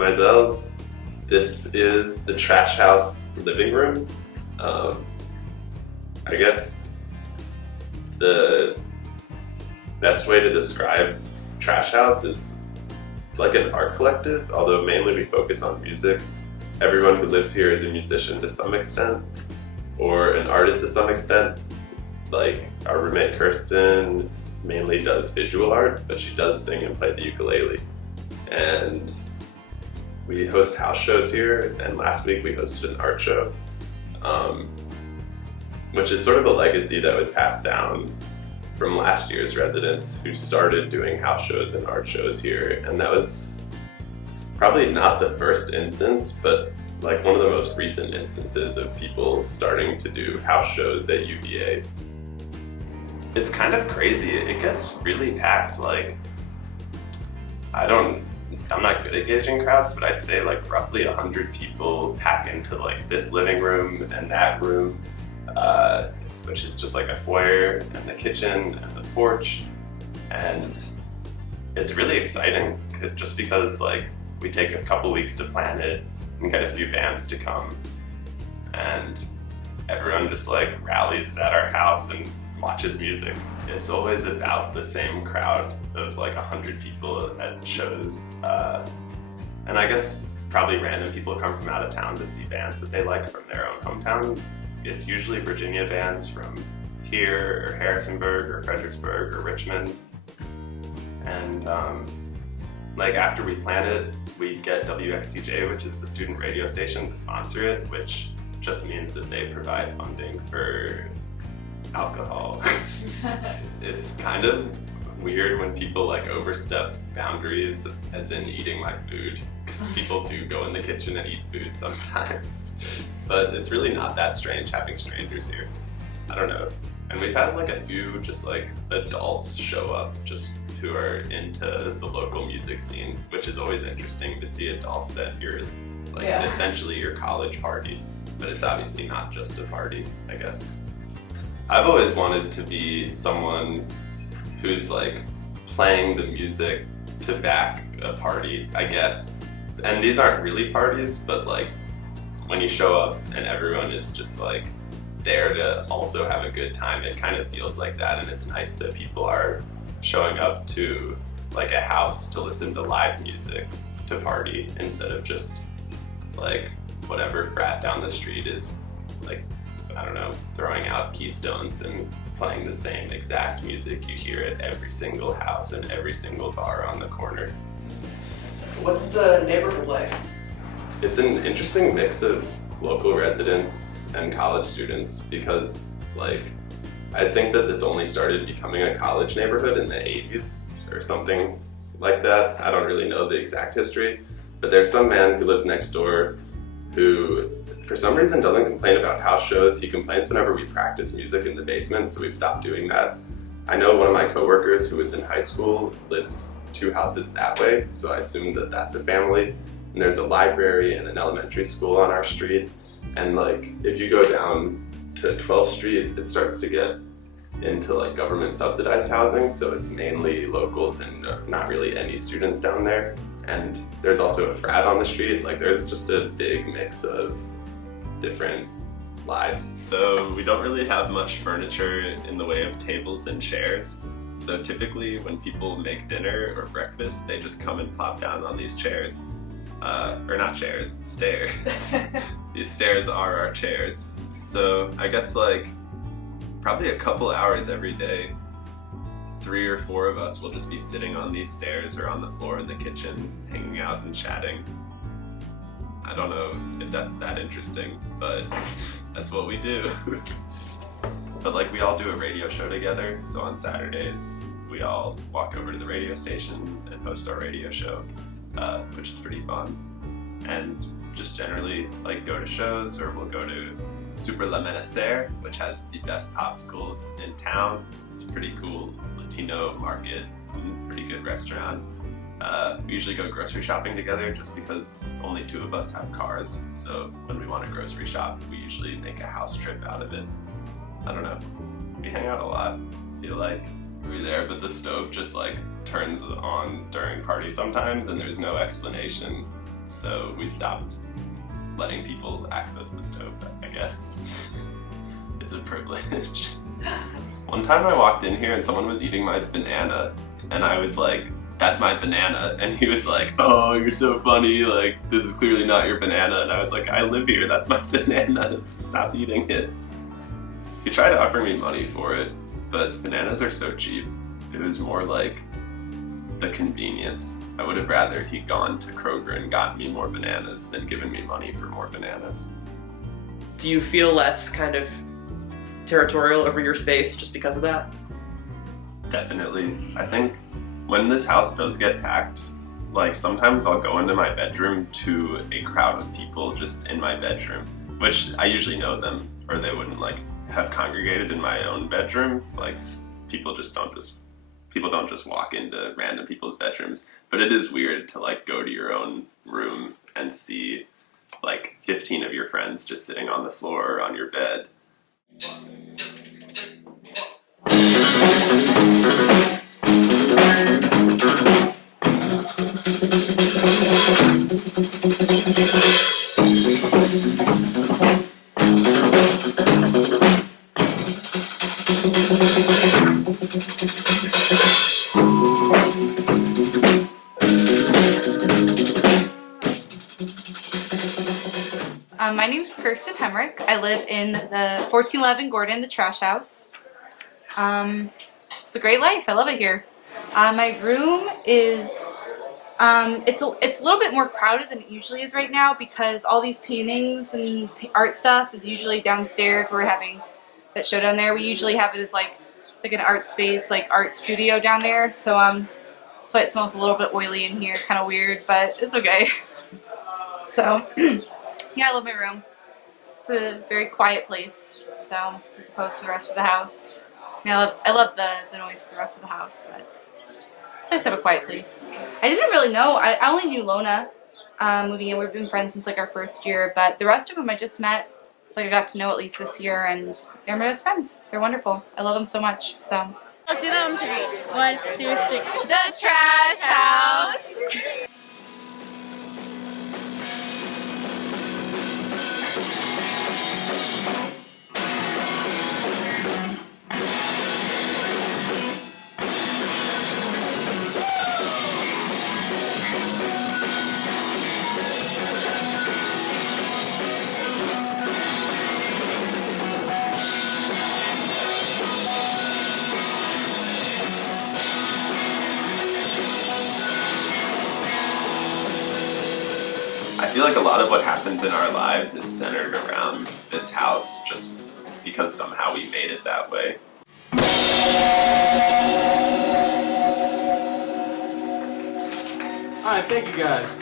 Demoiselles. This is the Trash House living room. I guess the best way to describe Trash House is like an art collective, although mainly we focus on music. Everyone who lives here is a musician to some extent, or an artist to some extent. Like our roommate Kirsten mainly does visual art, but she does sing and play the ukulele. And we host house shows here, and last week we hosted an art show, which is sort of a legacy that was passed down from last year's residents who started doing house shows and art shows here. And that was probably not the first instance, but like one of the most recent instances of people starting to do house shows at UVA. It's kind of crazy. It gets really packed. Like, I'm not good at gauging crowds, but I'd say like roughly 100 people pack into like this living room and that room, which is just like a foyer and the kitchen and the porch. And it's really exciting just because like we take a couple weeks to plan it and get a few bands to come, and everyone just like rallies at our house and watches music. It's always about the same crowd of like 100 people at shows, and I guess probably random people come from out of town to see bands that they like from their own hometown. It's usually Virginia bands from here, or Harrisonburg, or Fredericksburg, or Richmond. And like after we plan it, we get WXTJ, which is the student radio station, to sponsor it, which just means that they provide funding for alcohol. It's kind of weird when people like overstep boundaries, as in eating my food, because people do go in the kitchen and eat food sometimes. But it's really not that strange having strangers here. I don't know. And we've had like a few just like adults show up just who are into the local music scene, which is always interesting to see adults at your like essentially your college party. But it's obviously not just a party, I guess. I've always wanted to be someone who's like playing the music to back a party, I guess. And these aren't really parties, but like when you show up and everyone is just like there to also have a good time, it kind of feels like that. And it's nice that people are showing up to like a house to listen to live music to party, instead of just like whatever frat down the street is like, I don't know, throwing out Keystones and playing the same exact music you hear at every single house and every single bar on the corner. What's the neighborhood like? It's an interesting mix of local residents and college students, because like I think that this only started becoming a college neighborhood in the 80s or something like that. I don't really know the exact history, but there's some man who lives next door who for some reason doesn't complain about house shows. He complains whenever we practice music in the basement, so we've stopped doing that. I know one of my coworkers who was in high school lives 2 houses that way, so I assume that that's a family. And there's a library and an elementary school on our street. And like if you go down to 12th Street, it starts to get into like government subsidized housing, so it's mainly locals and not really any students down there. And there's also a frat on the street. Like there's just a big mix of different lives. So we don't really have much furniture in the way of tables and chairs. So typically when people make dinner or breakfast, they just come and plop down on these chairs. Or not chairs, stairs. These stairs are our chairs. So I guess like probably a couple hours every day, 3 or 4 of us will just be sitting on these stairs or on the floor in the kitchen, hanging out and chatting. I don't know if that's that interesting, but that's what we do. But like we all do a radio show together, so on Saturdays we all walk over to the radio station and host our radio show, which is pretty fun. And just generally like go to shows, or we'll go to Super La Menacer, which has the best popsicles in town. It's a pretty cool Latino market, pretty good restaurant. We usually go grocery shopping together just because only 2 of us have cars. So when we want to grocery shop, we usually make a house trip out of it. I don't know. We hang out a lot, I feel like. We're there, but the stove just like turns on during party sometimes and there's no explanation. so we stopped letting people access the stove, I guess. It's a privilege. One time I walked in here and someone was eating my banana, and I was like, "That's my banana," and he was like, "Oh, you're so funny, like, this is clearly not your banana," and I was like, "I live here, that's my banana, stop eating it." He tried to offer me money for it, but bananas are so cheap. It was more like the convenience. I would have rather he'd gone to Kroger and gotten me more bananas than given me money for more bananas. Do you feel less kind of territorial over your space just because of that? Definitely. I think when this house does get packed, like sometimes I'll go into my bedroom to a crowd of people just in my bedroom, which I usually know them or they wouldn't like have congregated in my own bedroom. Like people don't just walk into random people's bedrooms, but it is weird to like go to your own room and see like 15 of your friends just sitting on the floor or on your bed. My name's Kirsten Hemrick. I live in the 1411 Gordon, the trash house. It's a great life. I love it here. My room is, it's a little bit more crowded than it usually is right now because all these paintings and art stuff is usually downstairs. We're having that show down there. We usually have it as like an art space, like art studio down there. So that's why it smells a little bit oily in here. Kind of weird, but it's okay. So. Yeah, I love my room. It's a very quiet place, so as opposed to the rest of the house. I mean, I love the noise of the rest of the house, but it's nice to have a quiet place. I didn't really know. I only knew Lona moving in. We've been friends since like our first year, but the rest of them I just met. Like I got to know at least this year, and they're my best friends. They're wonderful. I love them so much. So let's do that on 3. 1, 2, 3. The Trash House. I feel like a lot of what happens in our lives is centered around this house just because somehow we made it that way. Alright, thank you guys.